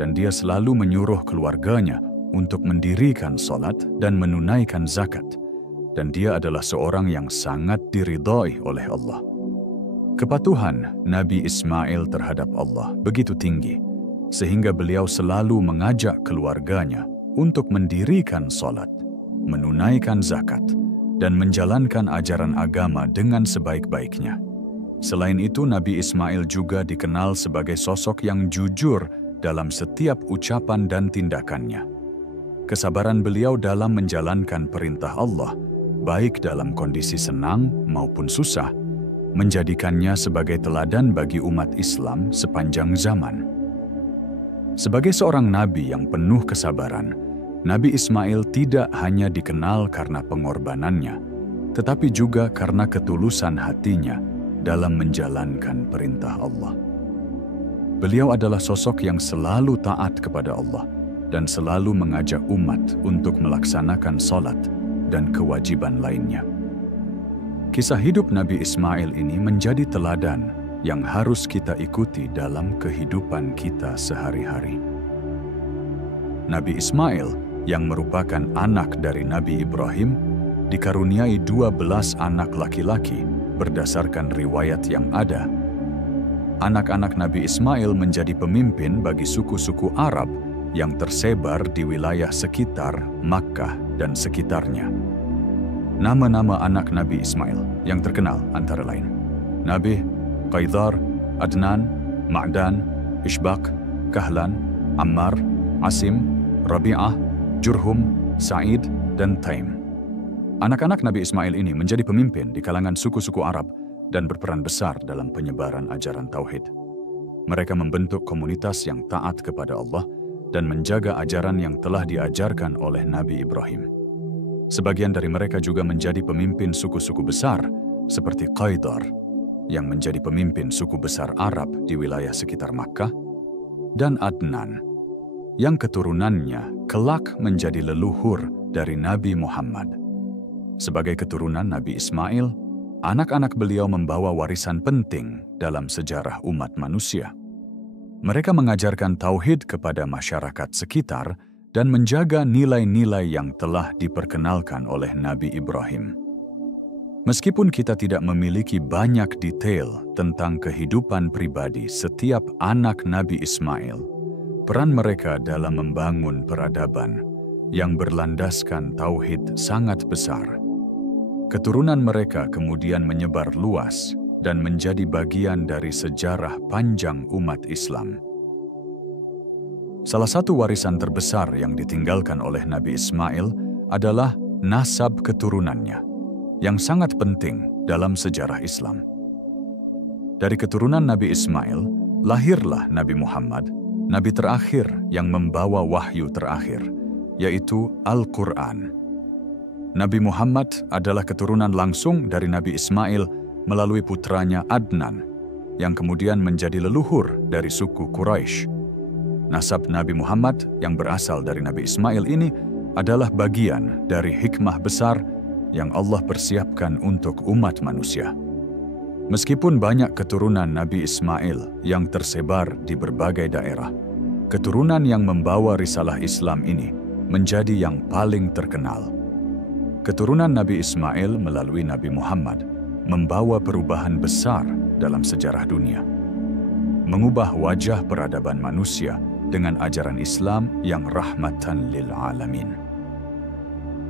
Dan dia selalu menyuruh keluarganya untuk mendirikan salat dan menunaikan zakat. Dan dia adalah seorang yang sangat diridhai oleh Allah." Kepatuhan Nabi Ismail terhadap Allah begitu tinggi, sehingga beliau selalu mengajak keluarganya untuk mendirikan salat, menunaikan zakat, dan menjalankan ajaran agama dengan sebaik-baiknya. Selain itu, Nabi Ismail juga dikenal sebagai sosok yang jujur dalam setiap ucapan dan tindakannya. Kesabaran beliau dalam menjalankan perintah Allah, baik dalam kondisi senang maupun susah, menjadikannya sebagai teladan bagi umat Islam sepanjang zaman. Sebagai seorang nabi yang penuh kesabaran, Nabi Ismail tidak hanya dikenal karena pengorbanannya, tetapi juga karena ketulusan hatinya dalam menjalankan perintah Allah. Beliau adalah sosok yang selalu taat kepada Allah dan selalu mengajak umat untuk melaksanakan salat dan kewajiban lainnya. Kisah hidup Nabi Ismail ini menjadi teladan yang harus kita ikuti dalam kehidupan kita sehari-hari. Nabi Ismail, yang merupakan anak dari Nabi Ibrahim, dikaruniai 12 anak laki-laki berdasarkan riwayat yang ada. Anak-anak Nabi Ismail menjadi pemimpin bagi suku-suku Arab yang tersebar di wilayah sekitar Makkah dan sekitarnya. Nama-nama anak Nabi Ismail yang terkenal antara lain Nabih, Qaidar, Adnan, Ma'dan, Ishbaq, Kahlan, Ammar, Asim, Rabi'ah, Jurhum, Sa'id, dan Taim. Anak-anak Nabi Ismail ini menjadi pemimpin di kalangan suku-suku Arab dan berperan besar dalam penyebaran ajaran Tauhid. Mereka membentuk komunitas yang taat kepada Allah dan menjaga ajaran yang telah diajarkan oleh Nabi Ibrahim. Sebagian dari mereka juga menjadi pemimpin suku-suku besar seperti Qaidar, yang menjadi pemimpin suku besar Arab di wilayah sekitar Makkah, dan Adnan, yang keturunannya kelak menjadi leluhur dari Nabi Muhammad. Sebagai keturunan Nabi Ismail, anak-anak beliau membawa warisan penting dalam sejarah umat manusia. Mereka mengajarkan tauhid kepada masyarakat sekitar dan menjaga nilai-nilai yang telah diperkenalkan oleh Nabi Ibrahim. Meskipun kita tidak memiliki banyak detail tentang kehidupan pribadi setiap anak Nabi Ismail, peran mereka dalam membangun peradaban yang berlandaskan tauhid sangat besar. Keturunan mereka kemudian menyebar luas dan menjadi bagian dari sejarah panjang umat Islam. Salah satu warisan terbesar yang ditinggalkan oleh Nabi Ismail adalah nasab keturunannya, yang sangat penting dalam sejarah Islam. Dari keturunan Nabi Ismail, lahirlah Nabi Muhammad, Nabi terakhir yang membawa wahyu terakhir, yaitu Al-Quran. Nabi Muhammad adalah keturunan langsung dari Nabi Ismail melalui putranya Adnan, yang kemudian menjadi leluhur dari suku Quraisy. Nasab Nabi Muhammad yang berasal dari Nabi Ismail ini adalah bagian dari hikmah besar yang Allah persiapkan untuk umat manusia. Meskipun banyak keturunan Nabi Ismail yang tersebar di berbagai daerah, keturunan yang membawa risalah Islam ini menjadi yang paling terkenal. Keturunan Nabi Ismail melalui Nabi Muhammad membawa perubahan besar dalam sejarah dunia, mengubah wajah peradaban manusia dengan ajaran Islam yang rahmatan lil alamin.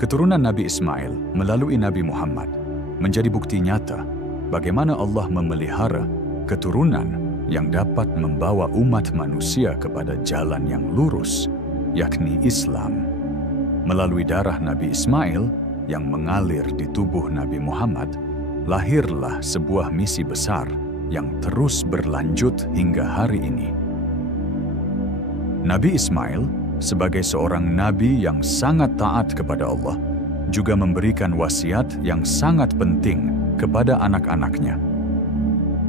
Keturunan Nabi Ismail melalui Nabi Muhammad menjadi bukti nyata bagaimana Allah memelihara keturunan yang dapat membawa umat manusia kepada jalan yang lurus, yakni Islam. Melalui darah Nabi Ismail yang mengalir di tubuh Nabi Muhammad, lahirlah sebuah misi besar yang terus berlanjut hingga hari ini. Nabi Ismail, sebagai seorang nabi yang sangat taat kepada Allah, juga memberikan wasiat yang sangat penting kepada anak-anaknya.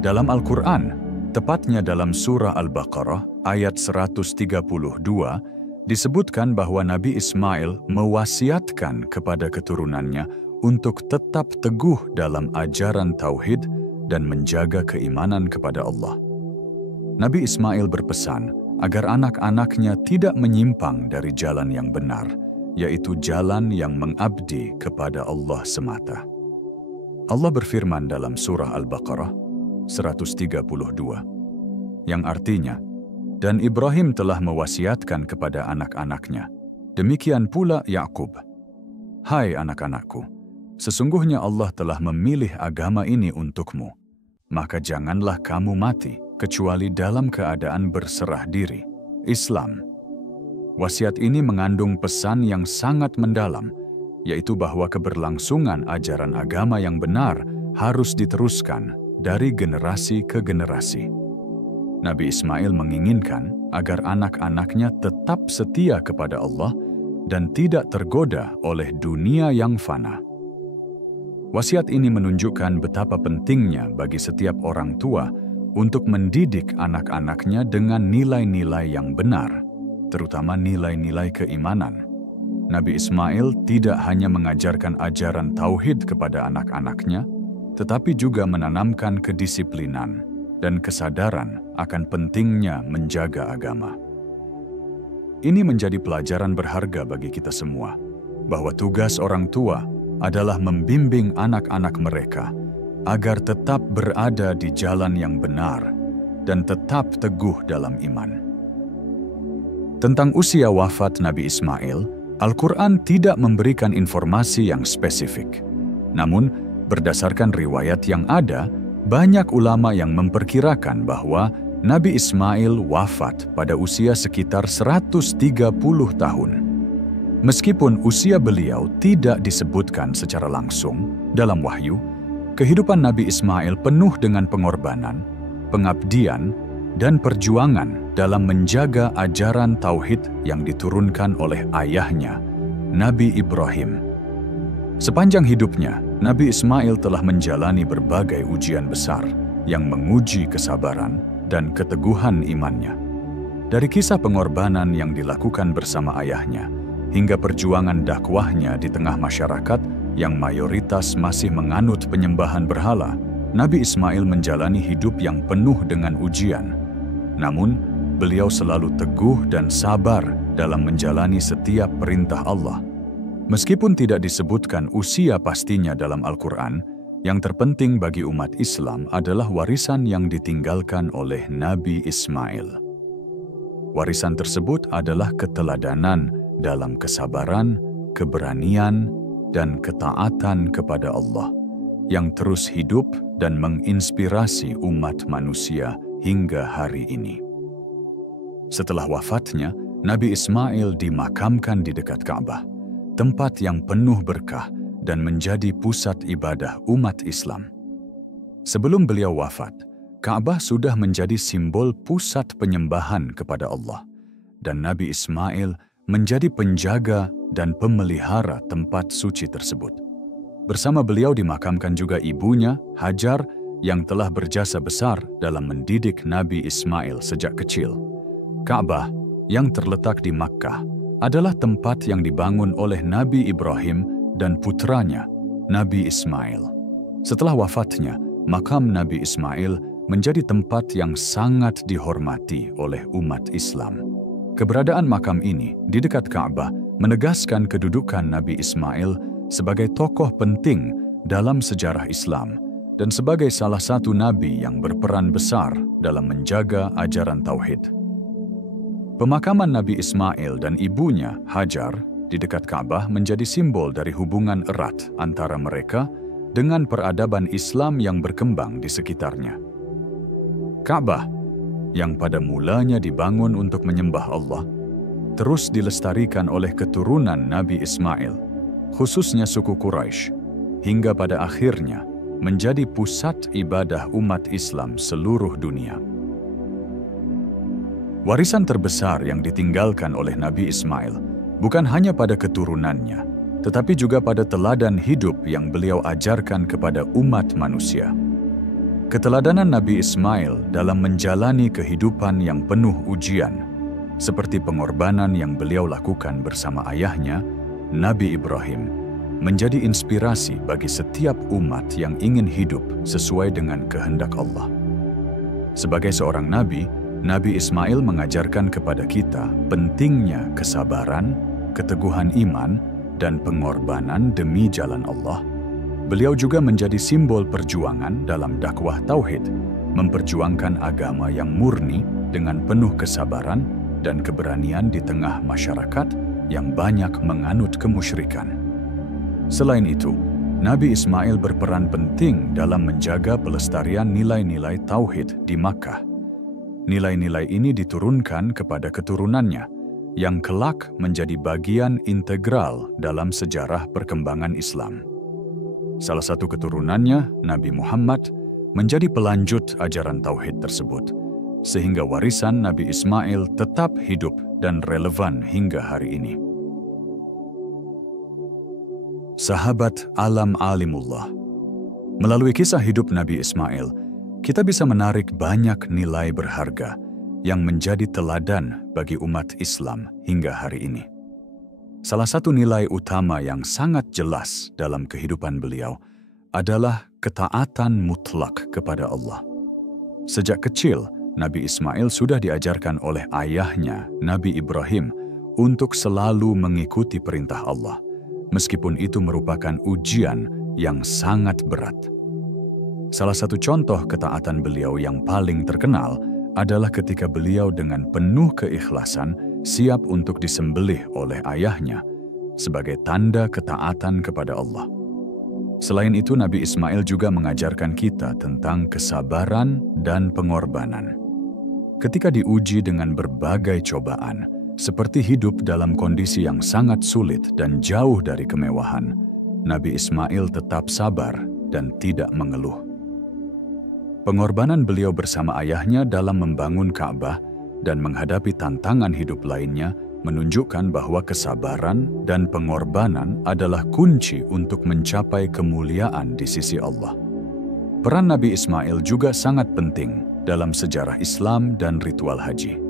Dalam Al-Quran, tepatnya dalam surah Al-Baqarah ayat 132, disebutkan bahwa Nabi Ismail mewasiatkan kepada keturunannya untuk tetap teguh dalam ajaran tauhid dan menjaga keimanan kepada Allah. Nabi Ismail berpesan agar anak-anaknya tidak menyimpang dari jalan yang benar, yaitu jalan yang mengabdi kepada Allah semata. Allah berfirman dalam surah Al-Baqarah, 132, yang artinya, "Dan Ibrahim telah mewasiatkan kepada anak-anaknya, demikian pula Yakub. Hai anak-anakku, sesungguhnya Allah telah memilih agama ini untukmu, maka janganlah kamu mati kecuali dalam keadaan berserah diri, Islam." Wasiat ini mengandung pesan yang sangat mendalam, yaitu bahwa keberlangsungan ajaran agama yang benar harus diteruskan dari generasi ke generasi. Nabi Ismail menginginkan agar anak-anaknya tetap setia kepada Allah dan tidak tergoda oleh dunia yang fana. Wasiat ini menunjukkan betapa pentingnya bagi setiap orang tua untuk mendidik anak-anaknya dengan nilai-nilai yang benar, terutama nilai-nilai keimanan. Nabi Ismail tidak hanya mengajarkan ajaran tauhid kepada anak-anaknya, tetapi juga menanamkan kedisiplinan dan kesadaran akan pentingnya menjaga agama. Ini menjadi pelajaran berharga bagi kita semua, bahwa tugas orang tua adalah membimbing anak-anak mereka agar tetap berada di jalan yang benar dan tetap teguh dalam iman. Tentang usia wafat Nabi Ismail, Al-Quran tidak memberikan informasi yang spesifik. Namun, berdasarkan riwayat yang ada, banyak ulama yang memperkirakan bahwa Nabi Ismail wafat pada usia sekitar 130 tahun. Meskipun usia beliau tidak disebutkan secara langsung dalam wahyu, kehidupan Nabi Ismail penuh dengan pengorbanan, pengabdian, dan perjuangan dalam menjaga ajaran tauhid yang diturunkan oleh ayahnya, Nabi Ibrahim. Sepanjang hidupnya, Nabi Ismail telah menjalani berbagai ujian besar yang menguji kesabaran dan keteguhan imannya. Dari kisah pengorbanan yang dilakukan bersama ayahnya, hingga perjuangan dakwahnya di tengah masyarakat yang mayoritas masih menganut penyembahan berhala, Nabi Ismail menjalani hidup yang penuh dengan ujian. Namun, beliau selalu teguh dan sabar dalam menjalani setiap perintah Allah. Meskipun tidak disebutkan usia pastinya dalam Al-Quran, yang terpenting bagi umat Islam adalah warisan yang ditinggalkan oleh Nabi Ismail. Warisan tersebut adalah keteladanan dalam kesabaran, keberanian, dan ketaatan kepada Allah, yang terus hidup dan menginspirasi umat manusia hingga hari ini. Setelah wafatnya, Nabi Ismail dimakamkan di dekat Ka'bah, tempat yang penuh berkah dan menjadi pusat ibadah umat Islam. Sebelum beliau wafat, Ka'bah sudah menjadi simbol pusat penyembahan kepada Allah, dan Nabi Ismail menjadi penjaga dan pemelihara tempat suci tersebut. Bersama beliau dimakamkan juga ibunya, Hajar, yang telah berjasa besar dalam mendidik Nabi Ismail sejak kecil. Ka'bah yang terletak di Makkah adalah tempat yang dibangun oleh Nabi Ibrahim dan putranya, Nabi Ismail. Setelah wafatnya, makam Nabi Ismail menjadi tempat yang sangat dihormati oleh umat Islam. Keberadaan makam ini di dekat Ka'bah menegaskan kedudukan Nabi Ismail sebagai tokoh penting dalam sejarah Islam dan sebagai salah satu nabi yang berperan besar dalam menjaga ajaran tauhid. Pemakaman Nabi Ismail dan ibunya, Hajar, di dekat Ka'bah menjadi simbol dari hubungan erat antara mereka dengan peradaban Islam yang berkembang di sekitarnya. Ka'bah, yang pada mulanya dibangun untuk menyembah Allah, terus dilestarikan oleh keturunan Nabi Ismail, khususnya suku Quraisy, hingga pada akhirnya menjadi pusat ibadah umat Islam seluruh dunia. Warisan terbesar yang ditinggalkan oleh Nabi Ismail bukan hanya pada keturunannya, tetapi juga pada teladan hidup yang beliau ajarkan kepada umat manusia. Keteladanan Nabi Ismail dalam menjalani kehidupan yang penuh ujian, seperti pengorbanan yang beliau lakukan bersama ayahnya, Nabi Ibrahim, menjadi inspirasi bagi setiap umat yang ingin hidup sesuai dengan kehendak Allah. Sebagai seorang nabi, Nabi Ismail mengajarkan kepada kita pentingnya kesabaran, keteguhan iman, dan pengorbanan demi jalan Allah. Beliau juga menjadi simbol perjuangan dalam dakwah tauhid memperjuangkan agama yang murni dengan penuh kesabaran dan keberanian di tengah masyarakat yang banyak menganut kemusyrikan. Selain itu, Nabi Ismail berperan penting dalam menjaga pelestarian nilai-nilai tauhid di Makkah. Nilai-nilai ini diturunkan kepada keturunannya, yang kelak menjadi bagian integral dalam sejarah perkembangan Islam. Salah satu keturunannya, Nabi Muhammad, menjadi pelanjut ajaran tauhid tersebut, sehingga warisan Nabi Ismail tetap hidup dan relevan hingga hari ini. Sahabat alam alimullah. Melalui kisah hidup Nabi Ismail, kita bisa menarik banyak nilai berharga yang menjadi teladan bagi umat Islam hingga hari ini. Salah satu nilai utama yang sangat jelas dalam kehidupan beliau adalah ketaatan mutlak kepada Allah. Sejak kecil, Nabi Ismail sudah diajarkan oleh ayahnya, Nabi Ibrahim, untuk selalu mengikuti perintah Allah, meskipun itu merupakan ujian yang sangat berat. Salah satu contoh ketaatan beliau yang paling terkenal adalah ketika beliau dengan penuh keikhlasan siap untuk disembelih oleh ayahnya sebagai tanda ketaatan kepada Allah. Selain itu, Nabi Ismail juga mengajarkan kita tentang kesabaran dan pengorbanan. Ketika diuji dengan berbagai cobaan, seperti hidup dalam kondisi yang sangat sulit dan jauh dari kemewahan, Nabi Ismail tetap sabar dan tidak mengeluh. Pengorbanan beliau bersama ayahnya dalam membangun Ka'bah dan menghadapi tantangan hidup lainnya menunjukkan bahwa kesabaran dan pengorbanan adalah kunci untuk mencapai kemuliaan di sisi Allah. Peran Nabi Ismail juga sangat penting dalam sejarah Islam dan ritual haji.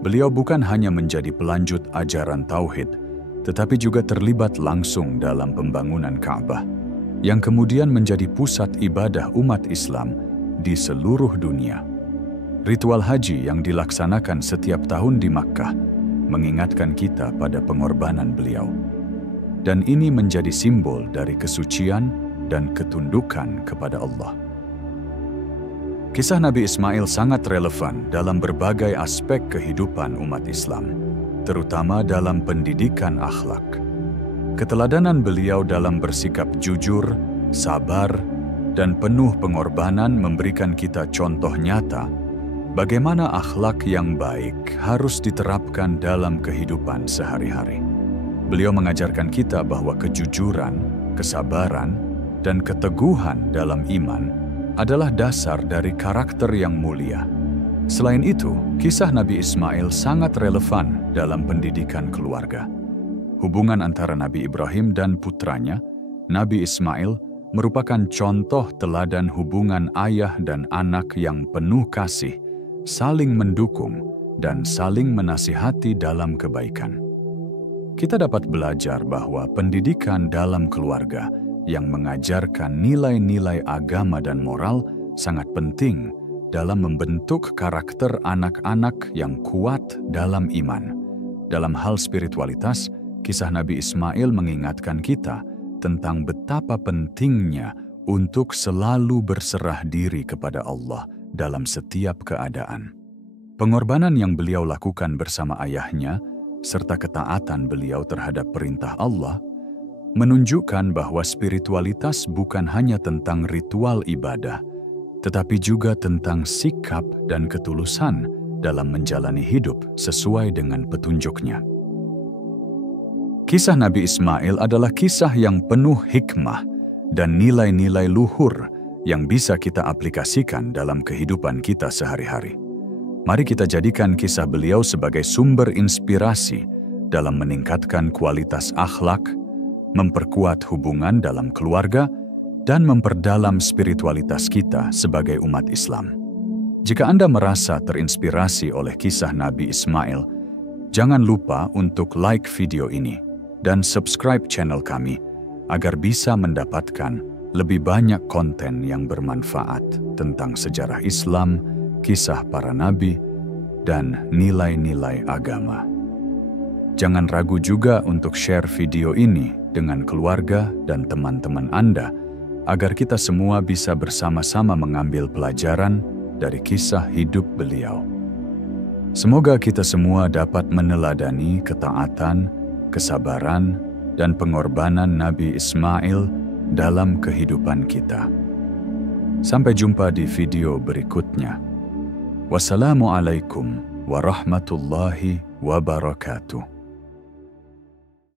Beliau bukan hanya menjadi pelanjut ajaran tauhid, tetapi juga terlibat langsung dalam pembangunan Ka'bah, yang kemudian menjadi pusat ibadah umat Islam di seluruh dunia. Ritual haji yang dilaksanakan setiap tahun di Makkah mengingatkan kita pada pengorbanan beliau. Dan ini menjadi simbol dari kesucian dan ketundukan kepada Allah. Kisah Nabi Ismail sangat relevan dalam berbagai aspek kehidupan umat Islam, terutama dalam pendidikan akhlak. Keteladanan beliau dalam bersikap jujur, sabar, dan penuh pengorbanan memberikan kita contoh nyata bagaimana akhlak yang baik harus diterapkan dalam kehidupan sehari-hari. Beliau mengajarkan kita bahwa kejujuran, kesabaran, dan keteguhan dalam iman adalah dasar dari karakter yang mulia. Selain itu, kisah Nabi Ismail sangat relevan dalam pendidikan keluarga. Hubungan antara Nabi Ibrahim dan putranya, Nabi Ismail, merupakan contoh teladan hubungan ayah dan anak yang penuh kasih, saling mendukung, dan saling menasihati dalam kebaikan. Kita dapat belajar bahwa pendidikan dalam keluarga yang mengajarkan nilai-nilai agama dan moral sangat penting dalam membentuk karakter anak-anak yang kuat dalam iman. Dalam hal spiritualitas, kisah Nabi Ismail mengingatkan kita tentang betapa pentingnya untuk selalu berserah diri kepada Allah dalam setiap keadaan. Pengorbanan yang beliau lakukan bersama ayahnya, serta ketaatan beliau terhadap perintah Allah, menunjukkan bahwa spiritualitas bukan hanya tentang ritual ibadah, tetapi juga tentang sikap dan ketulusan dalam menjalani hidup sesuai dengan petunjuknya. Kisah Nabi Ismail adalah kisah yang penuh hikmah dan nilai-nilai luhur yang bisa kita aplikasikan dalam kehidupan kita sehari-hari. Mari kita jadikan kisah beliau sebagai sumber inspirasi dalam meningkatkan kualitas akhlak, memperkuat hubungan dalam keluarga, dan memperdalam spiritualitas kita sebagai umat Islam. Jika Anda merasa terinspirasi oleh kisah Nabi Ismail, jangan lupa untuk like video ini dan subscribe channel kami agar bisa mendapatkan lebih banyak konten yang bermanfaat tentang sejarah Islam, kisah para nabi, dan nilai-nilai agama. Jangan ragu juga untuk share video ini dengan keluarga dan teman-teman Anda agar kita semua bisa bersama-sama mengambil pelajaran dari kisah hidup beliau. Semoga kita semua dapat meneladani ketaatan, kesabaran, dan pengorbanan Nabi Ismail dalam kehidupan kita. Sampai jumpa di video berikutnya. Wassalamualaikum warahmatullahi wabarakatuh.